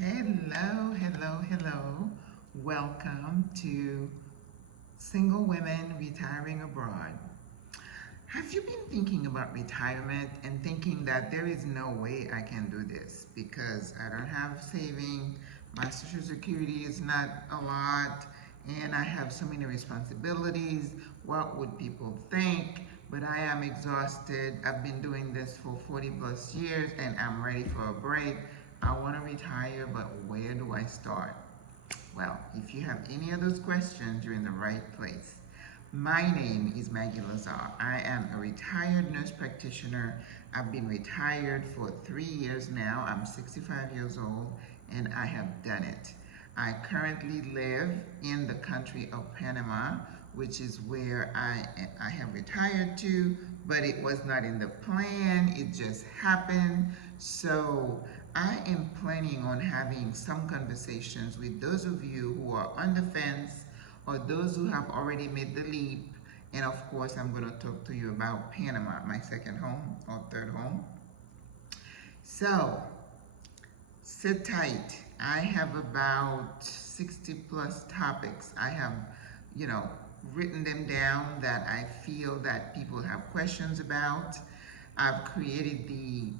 Hello, hello, hello. Welcome to Single Women Retiring Abroad. Have you been thinking about retirement and thinking that there is no way I can do this because I don't have saving, my social security is not a lot, and I have so many responsibilities? What would people think? But I am exhausted. I've been doing this for 40 plus years and I'm ready for a break. I want to retire, but where do I start? Well, if you have any of those questions, you're in the right place. My name is Maggie Lazar. I am a retired nurse practitioner. I've been retired for 3 years now. I'm 65 years old and I have done it. I currently live in the country of Panama, which is where I have retired to, but it was not in the plan. It just happened. So I am planning on having some conversations with those of you who are on the fence or those who have already made the leap. And of course, I'm going to talk to you about Panama, my second home or third home. So sit tight. I have about 60 plus topics. I have, written them down that I feel that people have questions about. I've created the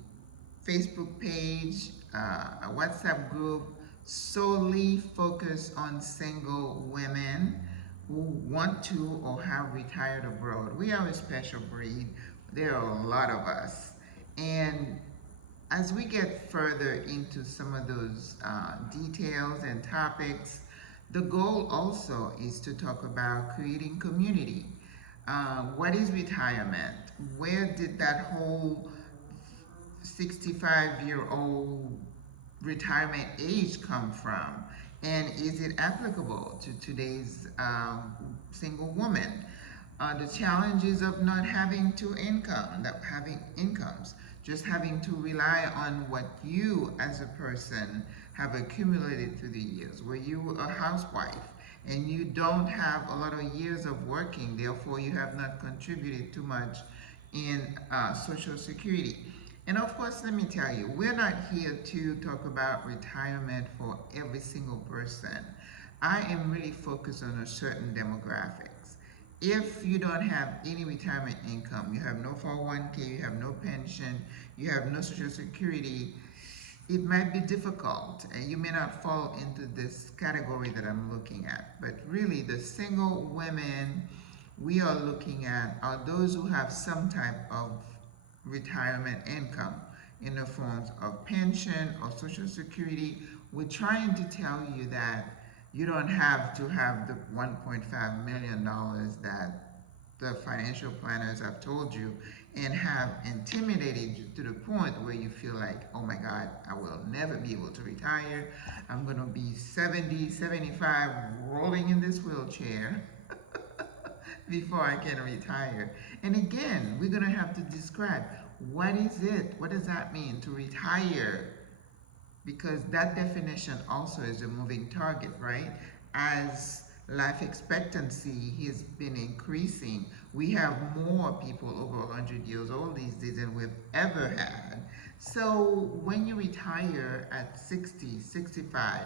Facebook page, a WhatsApp group solely focused on single women who want to or have retired abroad. We are a special breed. There are a lot of us. And as we get further into some of those details and topics, the goal also is to talk about creating community. What is retirement? Where did that whole 65-year-old retirement age come from? And is it applicable to today's single woman? The challenges of not having having incomes, just having to rely on what you as a person have accumulated through the years. Were you a housewife and you don't have a lot of years of working, therefore you have not contributed too much in Social Security? And of course, let me tell you, we're not here to talk about retirement for every single person. I am really focused on a certain demographics. If you don't have any retirement income, you have no 401k, you have no pension, you have no Social Security, it might be difficult and you may not fall into this category that I'm looking at. But really, the single women we are looking at are those who have some type of retirement income in the forms of pension or Social Security. We're trying to tell you that you don't have to have the $1.5 million that the financial planners have told you and have intimidated you to the point where you feel like, oh my God, I will never be able to retire. I'm going to be 70, 75, rolling in this wheelchair before I can retire. And again, we're going to have to describe what is it? What does that mean to retire? Because that definition also is a moving target, right? As life expectancy has been increasing, we have more people over 100 years old these days than we've ever had. So when you retire at 60, 65,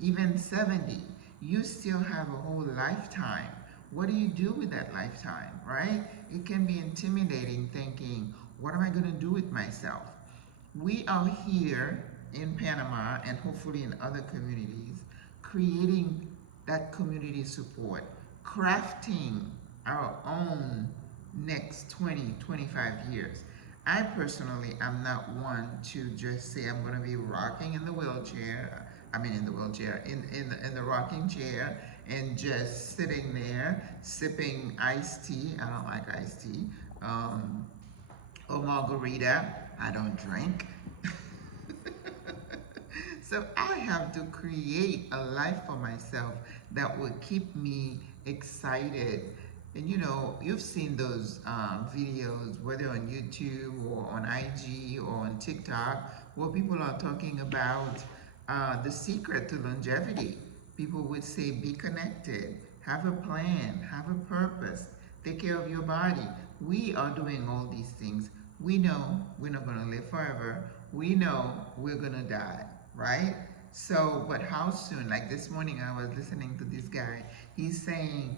even 70, you still have a whole lifetime. What do you do with that lifetime, right? It can be intimidating thinking, what am I going to do with myself? We are here in Panama and hopefully in other communities, creating that community support, crafting our own next 20, 25 years. I personally am not one to just say I'm going to be rocking in the wheelchair, in the rocking chair and just sitting there sipping iced tea. I don't like iced tea. Or margarita. I don't drink. So I have to create a life for myself that will keep me excited. And you've seen those videos, whether on YouTube or on IG or on TikTok, where people are talking about the secret to longevity. People would say, be connected, have a plan, have a purpose, take care of your body. We are doing all these things. We know we're not going to live forever. We know we're going to die, right? So, but how soon? Like this morning, I was listening to this guy. He's saying,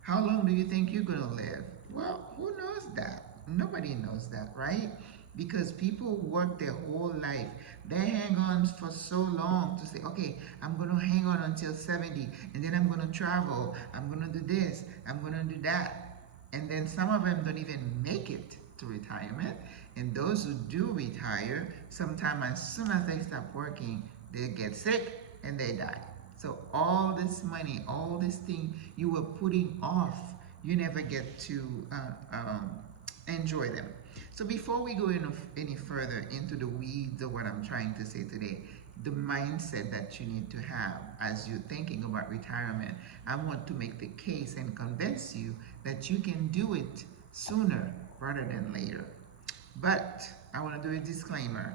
how long do you think you're going to live? Well, who knows that? Nobody knows that, right? Because people work their whole life. They hang on for so long to say, okay, I'm going to hang on until 70, and then I'm going to travel. I'm going to do this. I'm going to do that. And then some of them don't even make it to retirement. And those who do retire, sometime as soon as they stop working, they get sick and they die. So all this money, all this thing you were putting off, you never get to enjoy them. So before we go any further into the weeds of what I'm trying to say today, the mindset that you need to have as you're thinking about retirement, I want to make the case and convince you that you can do it sooner rather than later. But I want to do a disclaimer.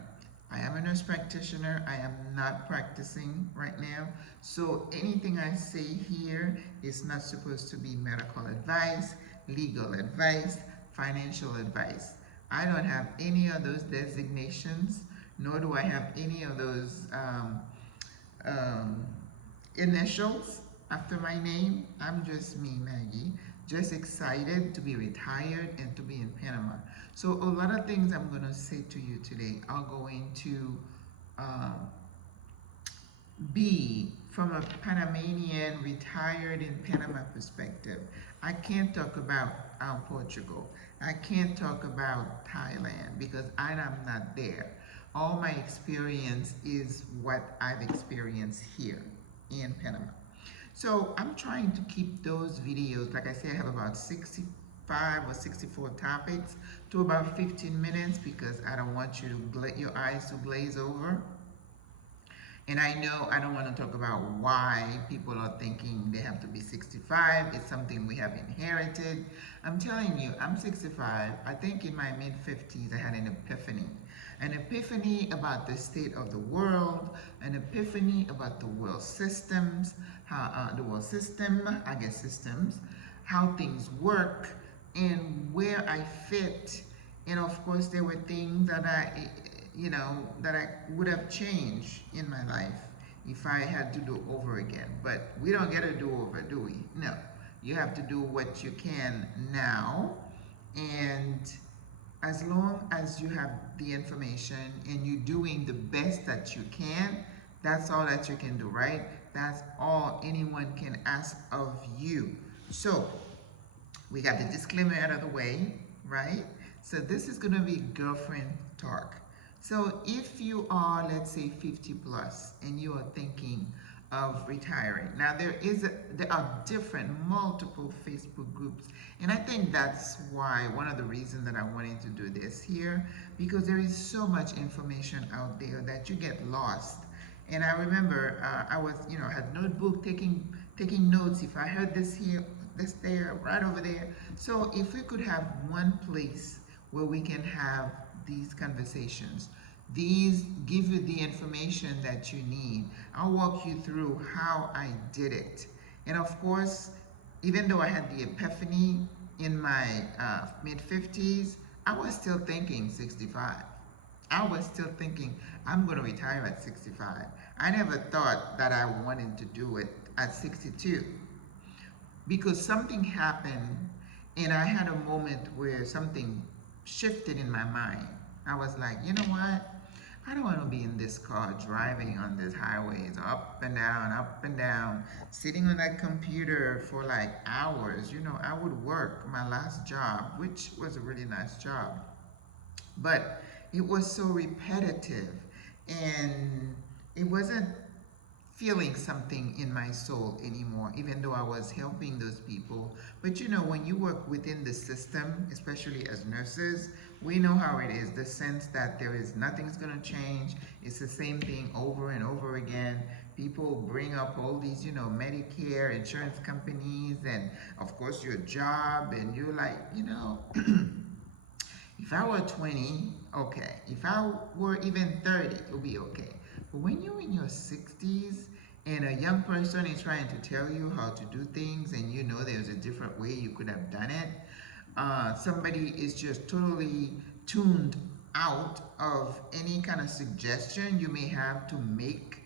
I am a nurse practitioner. I am not practicing right now. So anything I say here is not supposed to be medical advice, legal advice, financial advice. I don't have any of those designations, nor do I have any of those initials after my name. I'm just me, Maggie, just excited to be retired and to be in Panama. So a lot of things I'm going to say to you today are going to be from a Panamanian retired in Panama perspective. I can't talk about Portugal. I can't talk about Thailand because I am not there. All my experience is what I've experienced here in Panama. So I'm trying to keep those videos, like I said, I have about 65 or 64 topics to about 15 minutes because I don't want you to your eyes to glaze over. And I know I don't want to talk about why people are thinking they have to be 65. It's something we have inherited. I'm telling you, I'm 65. I think in my mid-50s, I had an epiphany. An epiphany about the state of the world, an epiphany about the world systems, how the world system, I guess systems, how things work, and where I fit. And of course, there were things that that I would have changed in my life if I had to do over again. But we don't get a do-over, do we? No. You have to do what you can now, and as long as you have the information and you're doing the best that you can, that's all that you can do, right? That's all anyone can ask of you. So we got the disclaimer out of the way, right? So this is going to be girlfriend talk. So if you are, let's say, 50 plus and you are thinking of retiring, now there are different multiple Facebook groups, and I think that's why one of the reasons that I wanted to do this here, because there is so much information out there that you get lost. And I remember I was, had notebook taking notes. If I heard this here, this there, right over there. So if we could have one place where we can have these conversations, these give you the information that you need. I'll walk you through how I did it. And of course, even though I had the epiphany in my mid-50s, I was still thinking 65. I was still thinking I'm going to retire at 65. I never thought that I wanted to do it at 62 because something happened and I had a moment where something shifted in my mind. I was like, you know what? I don't want to be in this car driving on these highways up and down, sitting on that computer for like hours. I would work my last job, which was a really nice job, but it was so repetitive and it wasn't feeling something in my soul anymore, even though I was helping those people. But when you work within the system, especially as nurses, we know how it is, the sense that nothing's going to change. It's the same thing over and over again. People bring up all these, Medicare, insurance companies, and of course your job, and you're like, if I were 20, okay. If I were even 30, it would be okay. But when you're in your 60s and a young person is trying to tell you how to do things and there's a different way you could have done it, somebody is just totally tuned out of any kind of suggestion you may have to make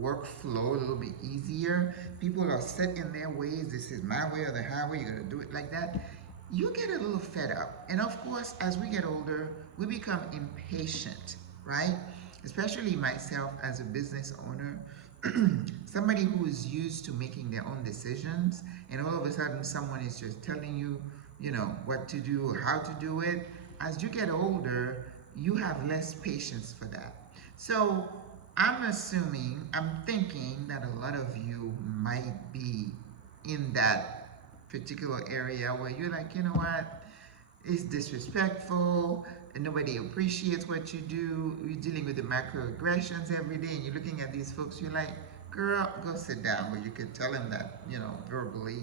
workflow a little bit easier. People are set in their ways. This is my way or the highway. You got to do it like that. You get a little fed up. And of course, as we get older, we become impatient, right? Especially myself as a business owner, somebody who is used to making their own decisions, and all of a sudden someone is just telling you, what to do, how to do it. As you get older, you have less patience for that. So I'm thinking that a lot of you might be in that particular area where you're like, you know what, it's disrespectful, and nobody appreciates what you do. You're dealing with the microaggressions every day, and you're looking at these folks, you're like, girl, go sit down, where you could tell them that, verbally.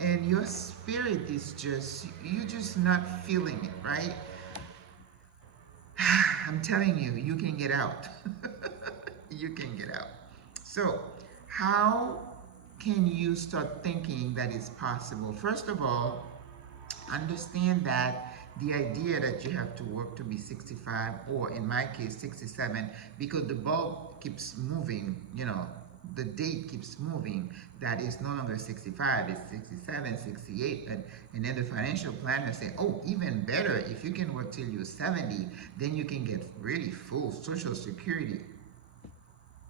And your spirit is you're just not feeling it, right? I'm telling you, you can get out. You can get out. So, how can you start thinking that it's possible? First of all, understand that the idea that you have to work to be 65, or in my case 67, because the bulb keeps moving, the date keeps moving, that is no longer 65, it's 67, 68, and then the financial planner say, oh, even better, if you can work till you're 70, then you can get really full Social Security.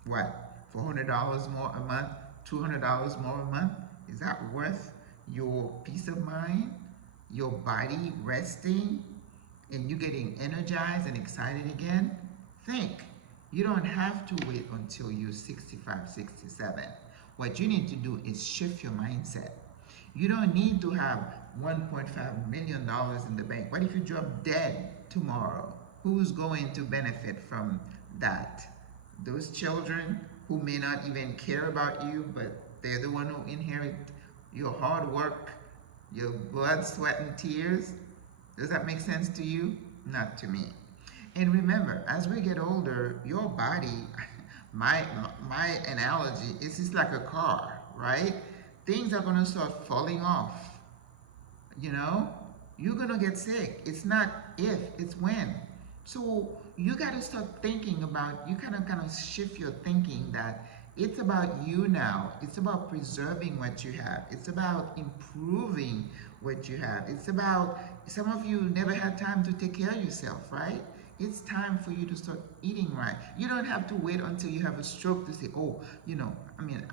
What, $400 more a month, $200 more a month? Is that worth your peace of mind, your body resting, and you getting energized and excited again? Think. You don't have to wait until you're 65, 67. What you need to do is shift your mindset. You don't need to have $1.5 million in the bank. What if you drop dead tomorrow? Who's going to benefit from that? Those children who may not even care about you, but they're the one who inherit your hard work, your blood, sweat, and tears. Does that make sense to you? Not to me. And remember, as we get older, your body, my analogy is just like a car, right? Things are gonna start falling off. You're gonna get sick. It's not if, it's when. So you gotta start thinking about, you kind of shift your thinking that it's about you now. It's about preserving what you have. It's about improving what you have. It's about, some of you never had time to take care of yourself, right? It's time for you to start eating right. You don't have to wait until you have a stroke to say, oh,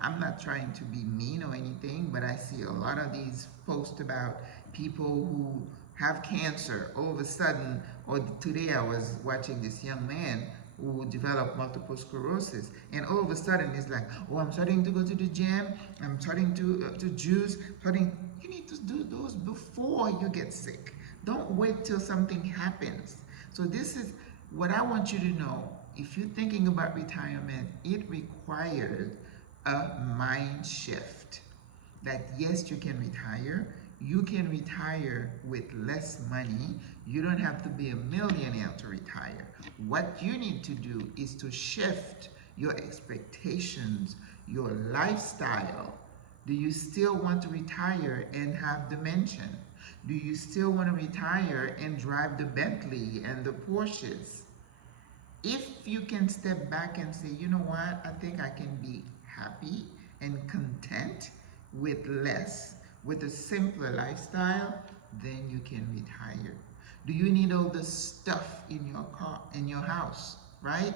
I'm not trying to be mean or anything, but I see a lot of these posts about people who have cancer all of a sudden, or today I was watching this young man who developed multiple sclerosis, and all of a sudden it's like, oh, I'm starting to go to the gym, I'm starting to juice, you need to do those before you get sick. Don't wait till something happens. So this is what I want you to know. If you're thinking about retirement, it requires a mind shift. That yes, you can retire. You can retire with less money. You don't have to be a millionaire to retire. What you need to do is to shift your expectations, your lifestyle. Do you still want to retire and have the mansion? Do you still want to retire and drive the Bentley and the Porsches? If you can step back and say, you know what, I think I can be happy and content with less, with a simpler lifestyle, then you can retire. Do you need all the stuff in your car, in your house, right?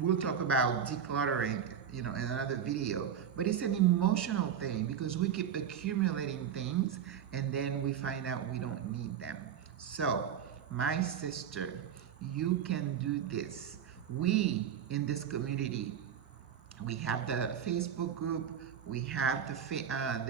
We'll talk about decluttering, in another video, but it's an emotional thing because we keep accumulating things and then we find out we don't need them. So, my sister, you can do this. We in this community, we have the Facebook group, we have the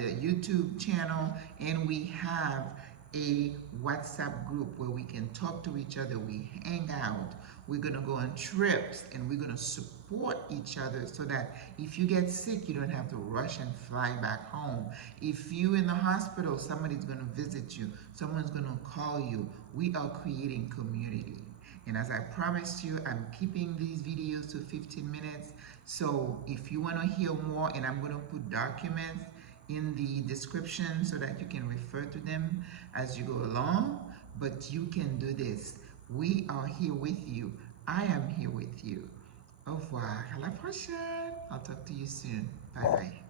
YouTube channel, and we have a WhatsApp group where we can talk to each other, we hang out, we're gonna go on trips, and we're gonna support each other so that if you get sick, you don't have to rush and fly back home. If you're in the hospital, somebody's gonna visit you, someone's gonna call you. We are creating community. And as I promised you, I'm keeping these videos to 15 minutes. So if you wanna hear more, and I'm gonna put documents in the description so that you can refer to them as you go along, but you can do this. We are here with you. I am here with you. Au revoir. À la prochaine. I'll talk to you soon. Bye bye.